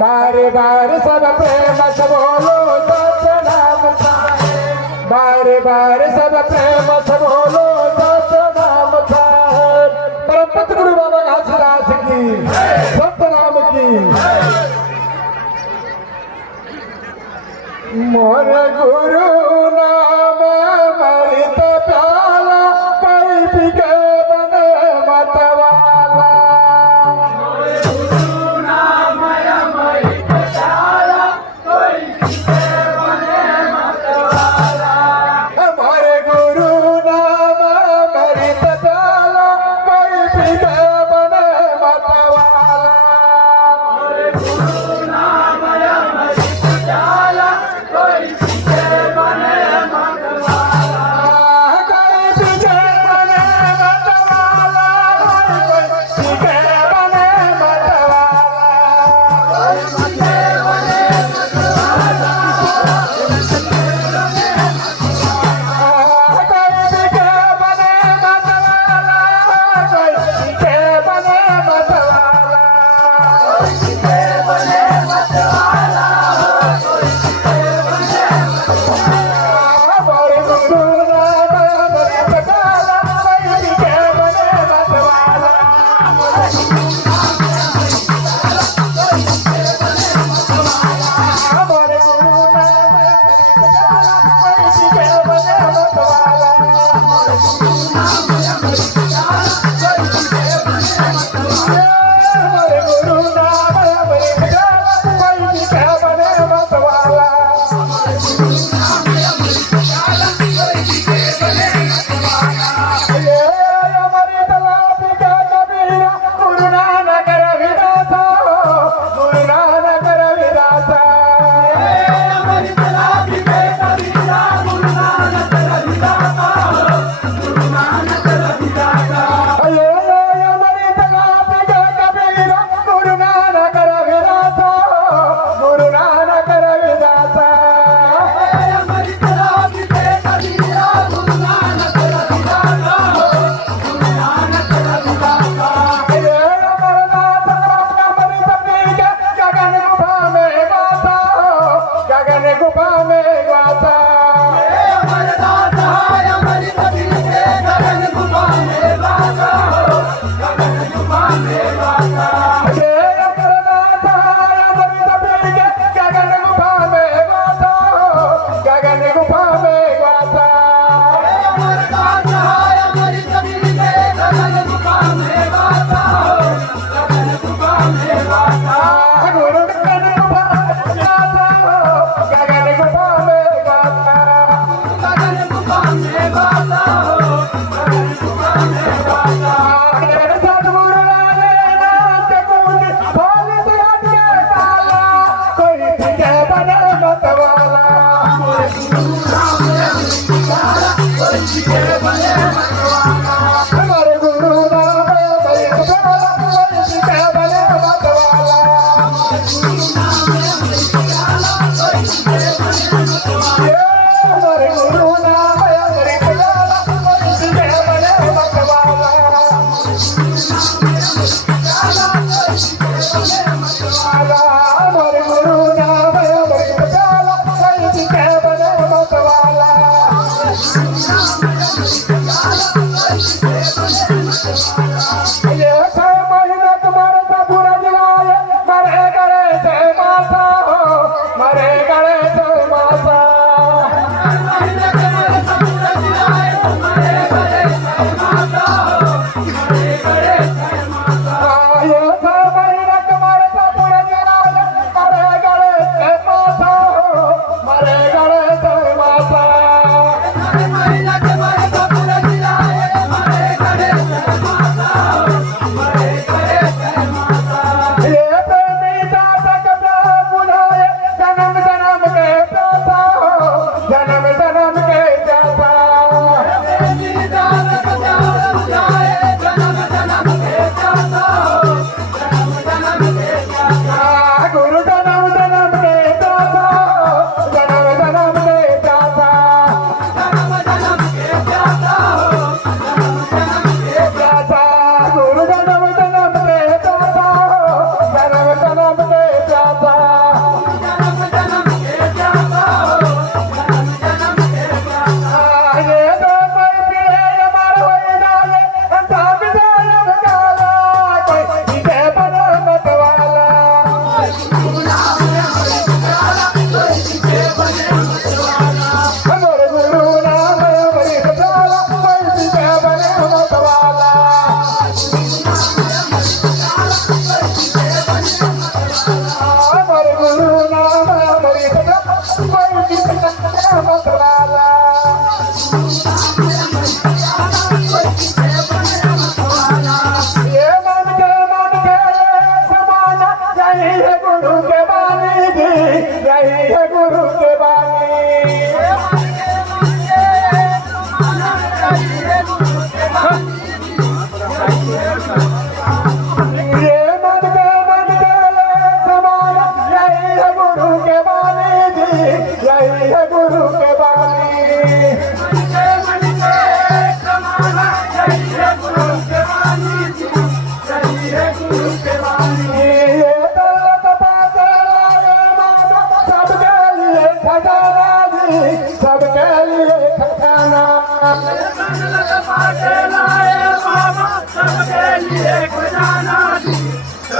बार बार सब प्रेम से बोलो सतनाम साहेब, बार बार सब प्रेम से बोलो सतनाम साहेब। परम पूज्य गुरु बाबा घासीदास की सतनाम की। मोर गुरु नाम मृत प्याला, कोई बिके बने मतवाला। मोर गुरु नाम मृत प्याला, कोई बिके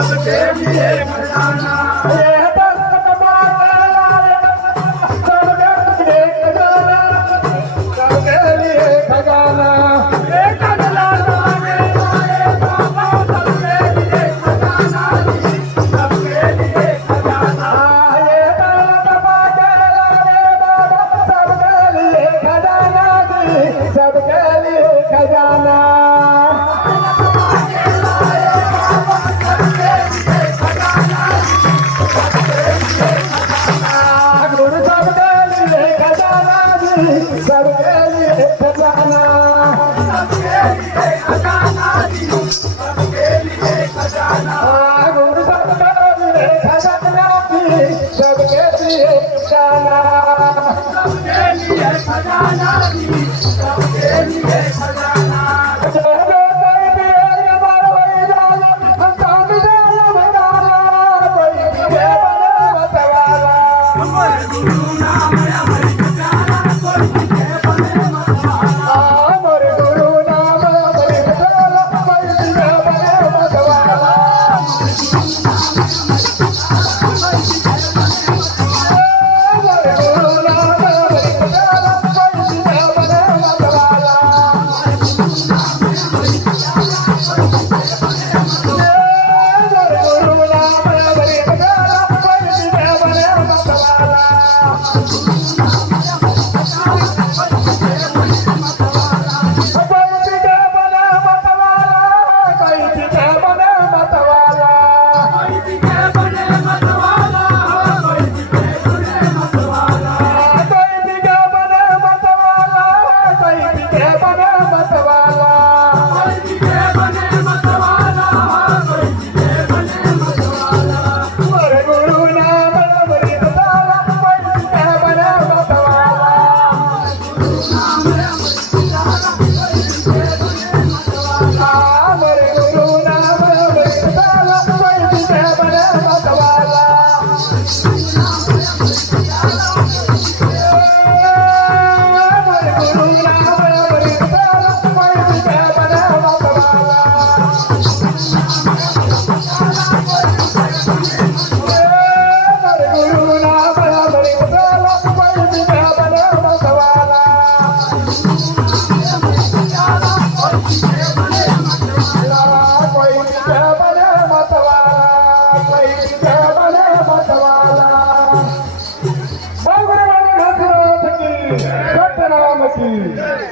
सबके लिए खजाना ये दस्तक मारने वाले सबके लिए खजाना, सबके लिए खजाना। ये कजला लाने वाले बाबा सबके लिए खजाना सबके लिए खजाना ये दस्तक मारने वाले बाबा सबके लिए खजाना जी, सबके लिए खजाना। गुरु सबके लिए खजाना जी, सबके लिए खजाना। सबके लिए खजाना गुरु सबके लिए खजाना जी, सबके लिए खजाना। सबके लिए खजाना सबके लिए खजाना जय जय कोई भी है कोई जाला, हम काम जाला बताला, कोई भी है बताला। अमर गुरु नाम अमर खजाना कोई के बने मतवाला अमर गुरु नाम अमर खजाना, कोई भी है बने मतवाला। अमर गुरु नाम अमर खजाना, कोई भी है बने मतवाला। अमर गुरु नाम अमर खजाना, कोई भी है बने मतवाला। कोई भी है बने मतवाला, कोई भी है बने मतवाला।